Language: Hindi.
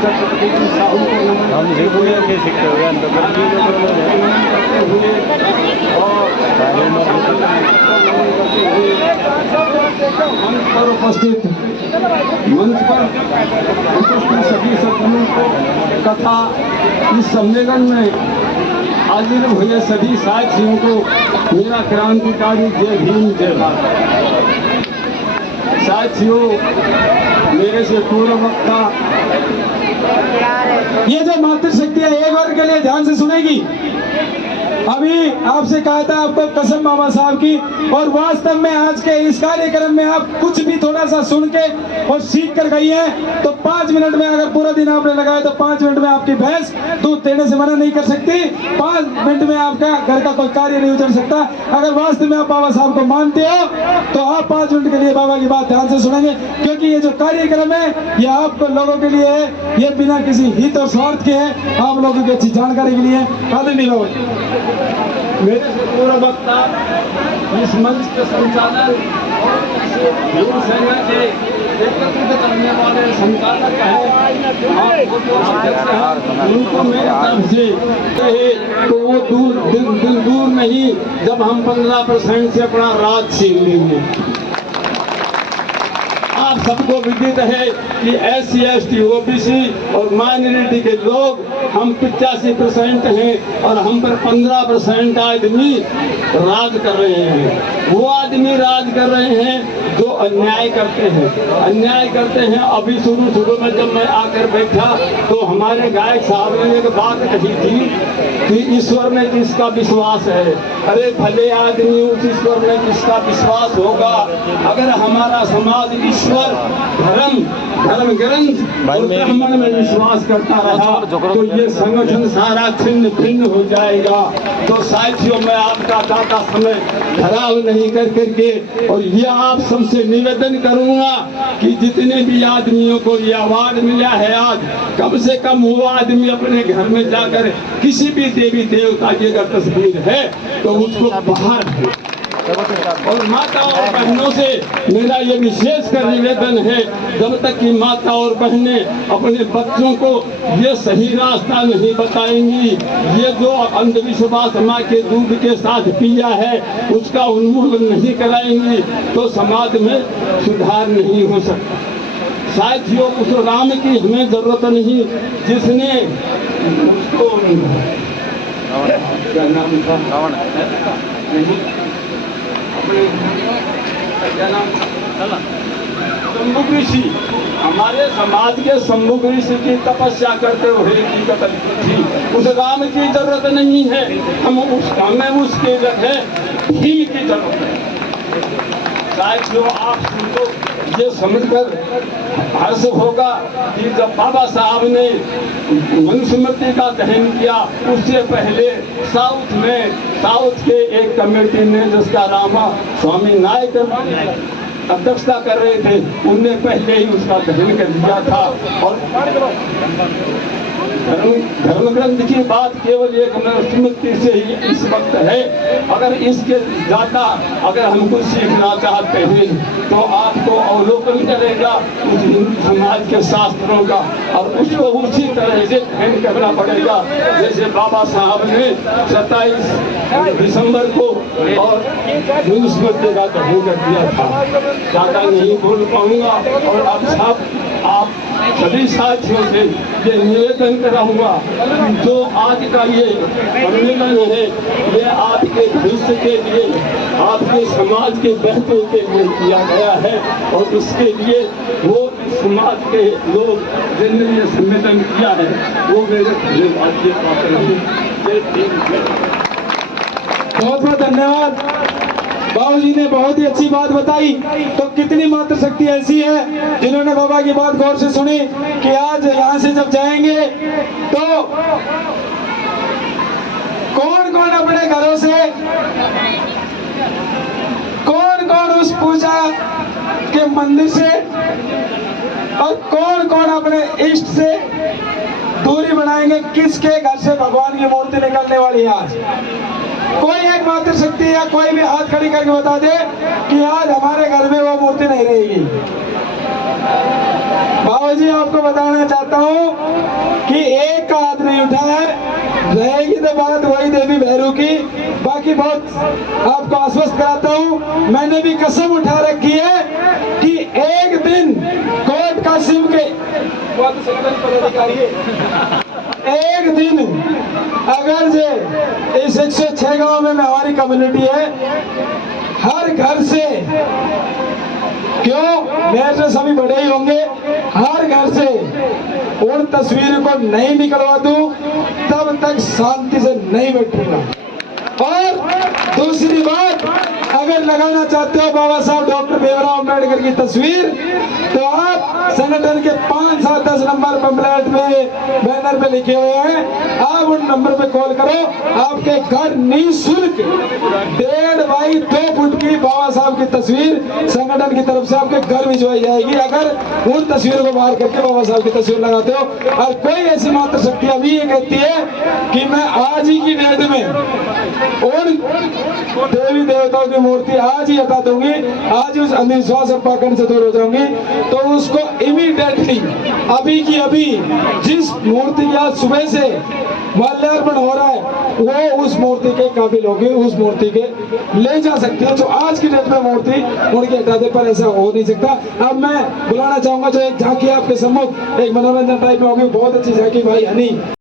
छत्रपति जी साहू को नमन हम हुए और मंच पर उपस्थित सभी सज्जनों को तथा इस सम्मेलन में हाजिर हुए सभी साथियों को मेरा क्रांतिकारी जय भीम जय भारत। साथियों, मेरे से पूर्व वक्ता ये जो मातृशक्ति है एक बार के लिए ध्यान से सुनेगी। अभी आपसे कहा था आपको कसम बाबा साहब की, और वास्तव में आज के इस कार्यक्रम में आप कुछ भी थोड़ा सा सुन के और सीख कर गई हैं तो 5 मिनट में, अगर पूरा दिन आपने लगाया तो 5 मिनट में आपकी भैंस दूध देने से मना नहीं कर सकती। 5 मिनट में आपका घर का कोई कार्य नहीं उतर सकता। अगर वास्तव में आप बाबा साहब को मानते हो तो आप 5 मिनट के लिए बाबा की बात ध्यान से सुनेंगे, क्योंकि ये जो कार्यक्रम है ये आपको लोगों के लिए है, ये बिना किसी हित और स्वार्थ के है, आप लोगों की अच्छी जानकारी के लिए। आदरणीय बाबा, मेरे से पूर्व वक्ता इस मंच के संचालन और हिंदू सेना के एकत्रित करने वाले संचालक हैं, उनको मेरी तरफ से कहे तो वो दूर नहीं जब हम 15% से अपना राज छीन लेंगे। आप सबको विदित है कि SC ST OBC और माइनॉरिटी के लोग हम 85% हैं और हम पर 15% आदमी राज कर रहे हैं। वो आदमी राज कर रहे हैं जो अन्याय करते हैं। अभी शुरू में जब मैं आकर बैठा तो हमारे गायक साहब ने एक बात कही थी कि ईश्वर में किसका विश्वास है। अरे भले आदमी उस ईश्वर में किसका विश्वास होगा, अगर हमारा समाज ईश्वर, धर्म ग्रंथ और ब्राह्मण में विश्वास करता रहा तो ये संगठन सारा छिन्न भिन्न हो जाएगा। तो साथियों, मैं आपका ज्यादा समय खराब नहीं करके और ये आप सबसे निवेदन करूंगा कि जितने भी आदमियों को ये अवार्ड मिला है आज, कम से कम वो आदमी अपने घर में जाकर किसी भी देवी देवता की अगर तस्वीर है तो उसको बाहर दे। और माता और बहनों से मेरा ये विशेष कर निवेदन है, जब तक कि माता और बहनें अपने बच्चों को ये सही रास्ता नहीं बताएंगी, ये जो अंधविश्वास माँ के दूध के साथ पिया है उसका उन्मूलन नहीं कराएंगी तो समाज में सुधार नहीं हो सकता। साथियों, उस राम की हमें जरूरत नहीं जिसने उसको क्या नाम था शंभु ऋषि, हमारे समाज के शंभु ऋषि की तपस्या करते हुए की कतल की थी। उस राम की जरूरत नहीं है, हमें उसकी जगह भीम की जरूरत है। साथियों, आप सुनो, ये समझकर हर्ष होगा कि जब बाबा साहब ने मनुस्मृति का दहन किया उससे पहले साउथ के एक कमेटी ने, जिसका रामा स्वामी नायक अध्यक्षता कर रहे थे, उनने पहले ही उसका दहन कर दिया था। और धर्म ग्रंथ की बात केवल एक मनुस्मृति से ही इस वक्त है। अगर इसके ज्यादा अगर हम कुछ सीखना चाहते हैं तो आपको अवलोकन करेगा उस हिंदू समाज के शास्त्रों का और उसको उसी तरह से अध्ययन करना पड़ेगा जैसे बाबा साहब ने 27 दिसंबर को और मनुस्मृति का दहन कर दिया था। ज्यादा नहीं बोल पाऊंगा और आप सभी साथियों से ये निवेदन कराऊंगा, जो आज का ये सम्मेलन है ये आपके भविष्य के लिए, आपके समाज के बेहतर के लिए किया गया है और इसके लिए वो समाज के लोग जिन्होंने ये सम्मेलन किया है वो मेरे धन्यवाद के पात्र हैं। बहुत बहुत धन्यवाद। बाबूजी ने बहुत ही अच्छी बात बताई। तो कितनी मातृशक्ति ऐसी है जिन्होंने बाबा की बात गौर से सुनी कि आज यहाँ से जब जाएंगे तो कौन कौन अपने घरों से, कौन कौन उस पूजा के मंदिर से और कौन कौन अपने इष्ट से दूरी बनाएंगे, किसके घर से भगवान की मूर्ति निकलने वाली है आज। कोई एक मातृशक्ति या कोई भी हाथ खड़ी करके बता दे कि आज हमारे घर में वो मूर्ति नहीं रहेगी। बाबू जी आपको बताना चाहता हूँ कि एक का हाथ नहीं उठा है, रहेगी तो बात वही देवी भैरू की। बाकी बहुत आपको आश्वस्त कराता हूँ, मैंने भी कसम उठा रखी है कि एक दिन कोर्ट का सिम के पदाधिकारी एक दिन अगर जे इस 106 गांव में हमारी कम्युनिटी है, हर घर से, क्यों मेरे से सभी बड़े ही होंगे, हर घर से उन तस्वीरों को नहीं निकलवा दूं तब तक शांति से नहीं बैठूंगा। और दूसरी बात, अगर लगाना चाहते हो बाबा साहब डॉक्टर भीमराव अम्बेडकर की तस्वीर, तो आप संगठन के 5, 7, 10 नंबर पंपलेट में, बैनर पे लिखे हुए हैं, आप उन नंबर पे कॉल करो, आपके घर निःशुल्क 1.5 बाई 2 फुट की बाबा साहब की तस्वीर संगठन की तरफ से आपके घर भिजवाई जाएगी, अगर उन तस्वीरों को बाहर करके बाबा साहब की तस्वीर लगाते हो। और कोई ऐसी मात्र शक्ति अभी ये कहती है कि मैं आज ही की डेट में उन देवी देवताओं की मूर्ति आज ही हटा दूंगी, आज ही उस अंधविश्वास और पाखंड से दूर हो जाऊंगी, तो उसको इमीडिएटली अभी की अभी जिस मूर्ति की आज सुबह से माल्यार्पण हो रहा है वो उस मूर्ति के काबिल होगी, उस मूर्ति के ले जा सकती है। जो आज की डेट में मूर्ति उनके हटा दे, पर ऐसा हो नहीं सकता। अब मैं बुलाना चाहूंगा जो एक झांकी आपके सम्मुख एक मनोरंजन टाइप में होगी, बहुत अच्छी झांकी भाई हनी